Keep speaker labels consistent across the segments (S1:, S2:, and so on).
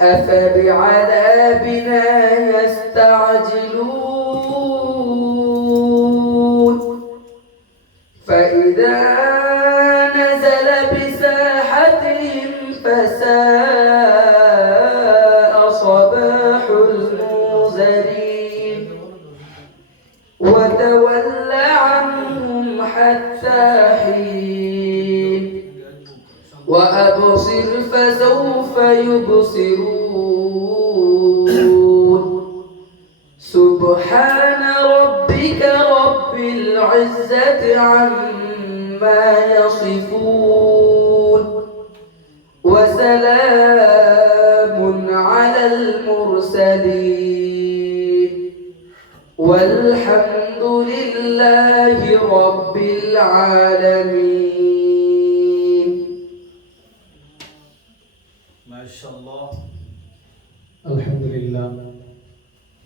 S1: أفبعذابنا يستعجلون؟ فإذا نزل بساحتهم فساء صباح المنذرين. وتول عنهم حتى حين وأبصر فسوف يبصرون. سبحان ربك رب العزة عما يصفون. وسلام على المرسلين. والحمد لله رب العالمين.
S2: আলহামদুলিল্লাহ,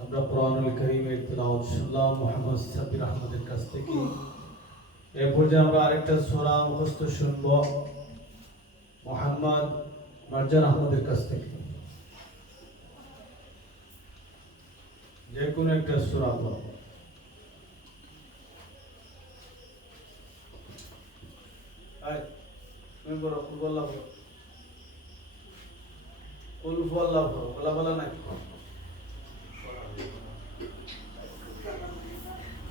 S2: আমরা কোরআনুল করিমের তেলাওয়াত শুনলাম মোহাম্মদ সাবির আহমদের কাছ থেকে। এরপর যে আমরা আরেকটা সোরা মুখস্থ শুনব মোহাম্মদ মারজান আহমদের কাছ থেকে। যে কোনো একটা সোরা পড়ব বলো বলা বলো বলা বলা নাকি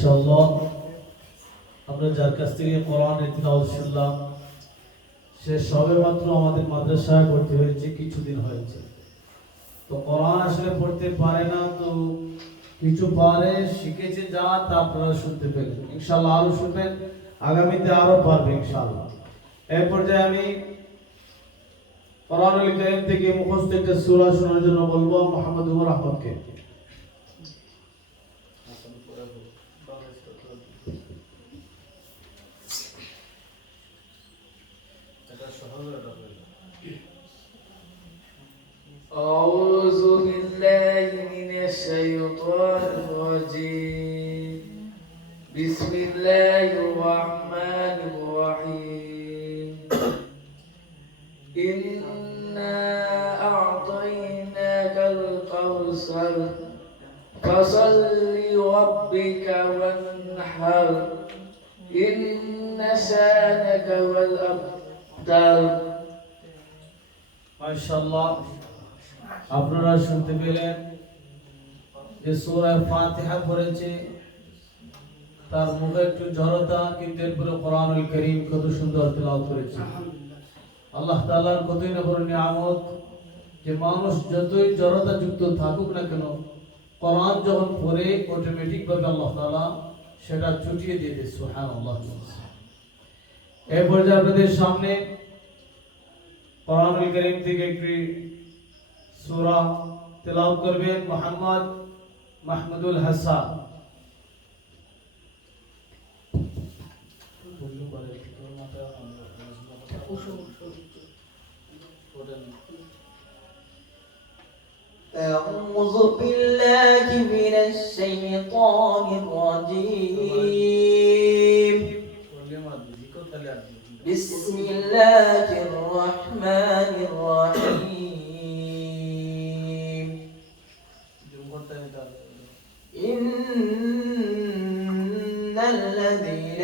S2: মাশাআল্লাহ আমরা যার কাছ থেকে কোরআনের তিলাওয়াত শুনলাম, সে সবে মাত্র আমাদের মাদ্রাসায় ভর্তি হয়েছে, কিছুদিন হয়েছে। তো কোরআন আসলে পড়তে পারে না, তো কিছু পারে, শিখেছে যা, তা আপনারা শুনতে পেলেন। ইনশাআল্লাহ আরও শুনবেন, আগামীতে আরও পারবে ইনশাআল্লাহ। এই পর্যায়ে আমি কোরআনুল থেকে মুখস্থ একটা সূরা শোনার জন্য বলব, মোহাম্মদ উমর আহমদকে।
S1: أعوذ بالله من الشيطان الرجيم. بسم الله الرحمن الرحيم. إنا أعطيناك الكوثر. فصل لربك وانحر. إن شانك والأبتر.
S2: মাশাআল্লাহ। আপনারা শুনতে পেলেন যে সূরা ফাতিহা পড়েছে। তার মুখে একটু জড়তা, কিন্তু এরপরে কোরআনুল কারীম কত সুন্দর তেলাওয়াত করেছে। আল্লাহ তাআলার কতই না বড় নিয়ামত যে মানুষ যতই জড়তা যুক্ত থাকুক না কেন, কোরআন যখন পড়ে অটোমেটিক ভাবে আল্লাহ তাআলা সেটা ছুটিয়ে দিয়ে দেয় সুবহানাল্লাহ। এই পর্যায়ে আপনাদের সামনে কোরআনুল কারীম থেকে একটি সূরা তেলাওয়াত করবেন মোহাম্মদ মাহমুদুল হাসান
S3: أعوذ بالله من الشيطان الرجيم بسم الله الرحمن الرحيم. إن الذين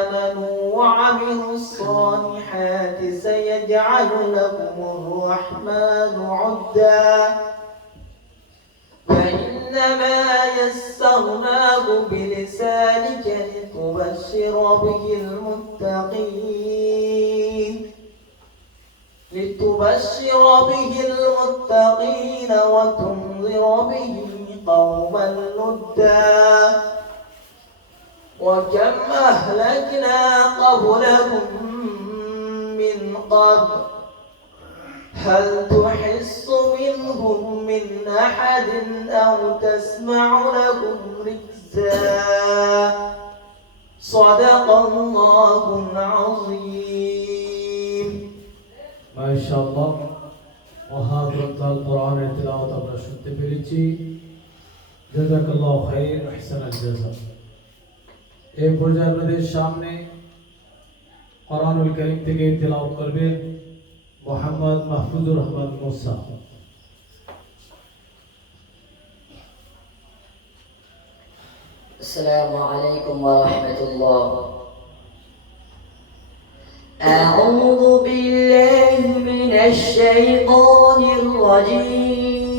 S3: آمنوا وعملوا الصالحات سيجعل لهم الرحمن عدا. فإنما يسرناه بلسانك لتبشر به المتقين. لتبشر به المتقين وتنذر به قوما لدا. وكم أهلكنا قبلهم من قبل؟ هل تحس منهم من أحد أو تسمع لهم ركزا
S2: মাশাআল্লাহ মহাগ্রন্থ আল কোরআনের তেলাওয়াত আমরা শুনতে পেরেছি জাযাকাল্লাহু খাইর আহসানাল জাযা এই পর্যায়ে আপনাদের সামনে কোরআনুল কারীম থেকে তেলাওয়াত করবেন মোহাম্মদ মাহফুজুর রহমান মুসা
S4: السلام عليكم ورحمة الله أعوذ بالله من الشيطان الرجيم.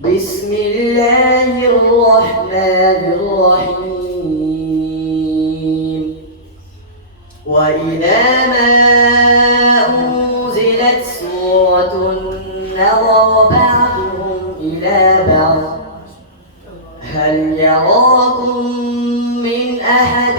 S4: بسم الله الرحمن الرحيم. وإذا ما أنزلت سورة نظر بعضهم إلى بعض. هل يراكم من أحد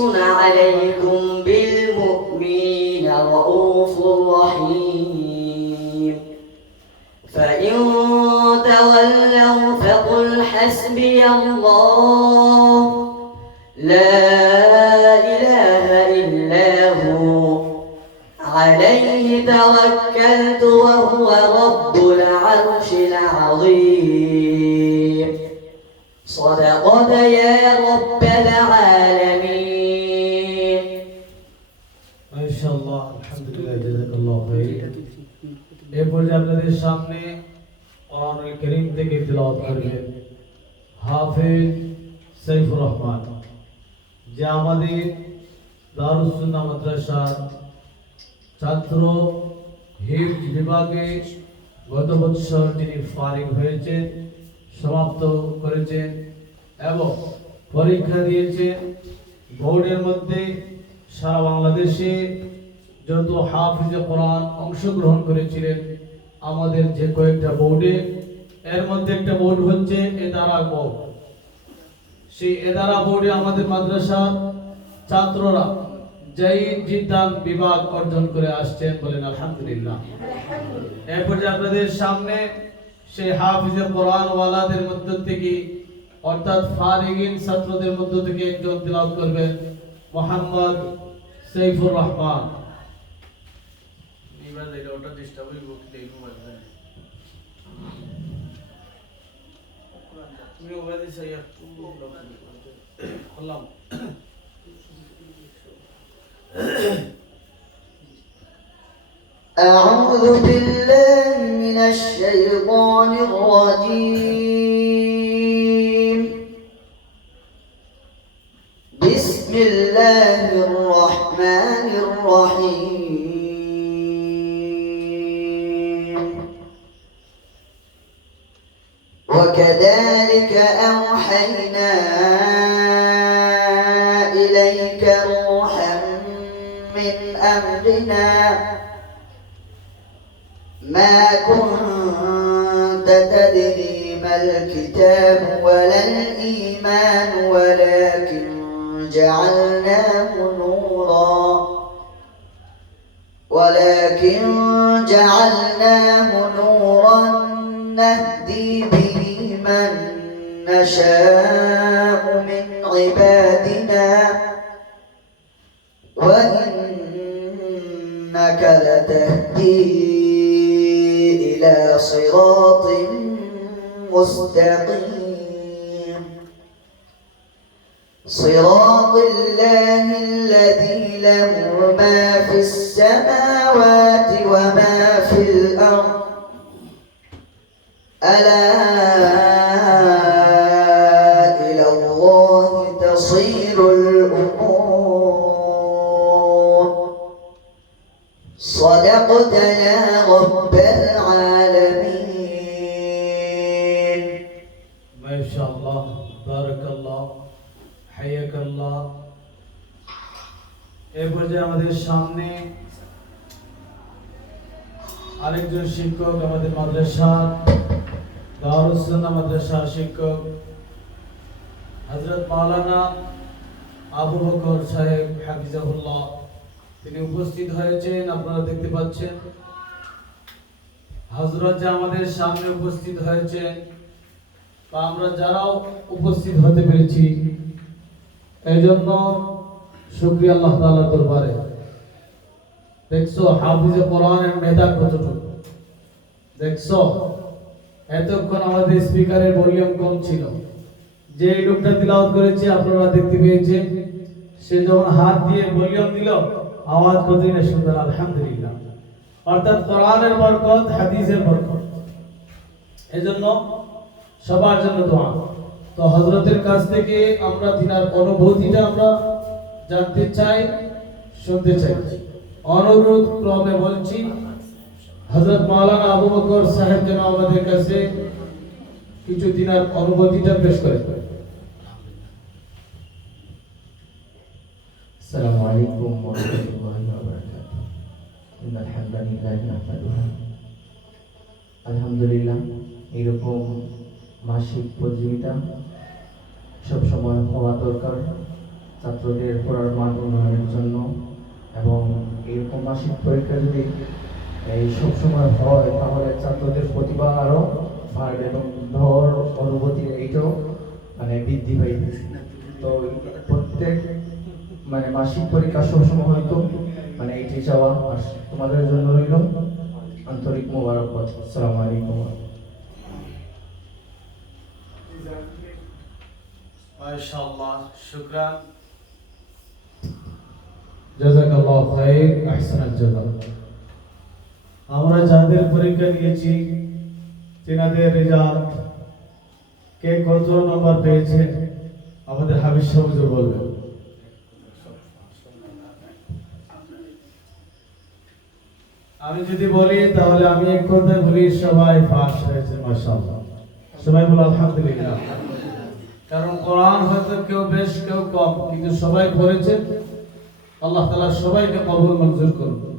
S4: حريص عليكم بالمؤمنين رؤوف رحيم. فإن تولوا فقل حسبي الله. لا إله إلا هو. عليه توكلت وهو رب
S2: সামনে কোরআনুল কারীম থেকে তেলাওয়াত করবেন হাফেজ সাইফুর রহমান, যে আমাদের দারুস সুন্নাহ মাদ্রাসার ছাত্র হিফজ বিভাগে গত বছর তিনি ফারিগ হয়েছেন, সমাপ্ত করেছেন এবং পরীক্ষা দিয়েছেন। বোর্ডের মধ্যে সারা বাংলাদেশে যত হাফিজে কোরআন অংশগ্রহণ করেছিলেন আমাদের যে কয়েকটা বোর্ডে এর মধ্যে একটা বোর্ড হচ্ছে এদারা বোর্ড সেই এদারা বোর্ডে আমাদের মাদ্রাসার ছাত্ররা জয়ী জিদ্দান বিভাগ অর্জন করে আসছেন বলেন আলহামদুলিল্লাহ। এরপর যে আপনাদের সামনে সেই হাফিজে কোরআন মধ্য থেকে, অর্থাৎ ফারিগিন ছাত্রদের মধ্য থেকে একজন তিলাওয়াত করবেন মোহাম্মদ সৈফুর রহমান।
S4: ليلونا تشتوي وكتينو مزني তুমি ওভাবে সেই أعوذ بالله من الشيطان الرجيم. بسم الله الرحمن الرحيم. وكذلك أوحينا إليك روحا من أمرنا. ما كنت تدري ما الكتاب ولا الإيمان ولكن جعلناه نورا. ولكن جعلناه نورا نهدي به من نشاء من عبادنا وإنك لتهدي إلى صراط مستقيم.
S5: صراط الله الذي له ما في السماوات وما في الأرض. ألا تصير الأمور صدقت يا رب العالمين
S2: মাশাআল্লাহ বারাকাল্লাহ হায়াকাল্লাহ এরপর যে আমাদের সামনে আরেকজন শিক্ষক আমাদের মাদ্রাসা দারুসুন্নাহ মাদ্রাসার শিক্ষক হযরত মাওলানা আবু বকর সাহেব হাফিজাহুল্লাহ, তিনি উপস্থিত হয়েছেন, আপনারা দেখতে পাচ্ছেন। হযরত যে আমাদের সামনে উপস্থিত হয়েছেন, বা আমরা যারাও উপস্থিত হতে পেরেছি এই জন্য শুক্রিয়া আল্লাহ তাআলার দরবারে। দেখছ, হাফিজে কোরআনের মেধা কতটুকু? দেখছ, এতক্ষণ আমাদের স্পিকারের ভলিউম কম ছিল। যে লোকটা তিলাওয়াত করেছে, আপনারা দেখতে পেয়েছেন, সে যখন হাত দিয়ে ভলিউম দিল, আওয়াজ কতই না সুন্দর, আলহামদুলিল্লাহ। অর্থাৎ কোরআনের বরকত, হাদিসের বরকত। এজন্য সবার জন্য দোয়া। তো হজরতের কাছ থেকে আমরা, তিনার অনুভূতিটা আমরা জানতে চাই, শুনতে চাই। অনুরোধ ক্রমে বলছি হজরত মাওলানা আবু বকর সাহেব যেন আমাদের কাছে কিছু দিনার অনুভূতিটা পেশ করে
S6: السلام عليكم ورحمة الله وبركاته إن الحمد لله نحمده আলহামদুলিল্লাহ এরকম মাসিক প্রতিযোগিতা সবসময় হওয়া দরকার ছাত্রদের পড়ার মান উন্নয়নের জন্য এবং এরকম মাসিক পরীক্ষা যদি এই সবসময় হয় তাহলে ছাত্রদের প্রতিভা আরও বাড়বে এবং ধর অনুভূতি এইটাও মানে বৃদ্ধি পাইবে তো প্রত্যেক মানে মাসিক পরীক্ষা সবসময় হয়তো মানে এটি চাওয়া আর তোমাদের জন্য রইল। আন্তরিক মোবারকবাদ। আসসালামু আলাইকুম।
S2: মাশাআল্লাহ শুকরান। জাযাকাল্লাহু খাইর আহসানাত জাযা। আমরা যাদের পরীক্ষা দিয়েছি তিনাদের রেজাল্ট কে কত নম্বর পেয়েছে আমাদের হাবিজ সাহেব বলবেন। আমি যদি বলি, তাহলে আমি এক কথায় বলি, সবাই পাস হয়েছে, মাশাআল্লাহ। সবাই বলো, আলহামদুলিল্লাহ। কারণ কোরআন হয়তো কেউ বেশ, কেউ কম, কিন্তু সবাই পড়েছে আল্লাহ তাআলা সবাইকে কবুল মঞ্জুর করুন।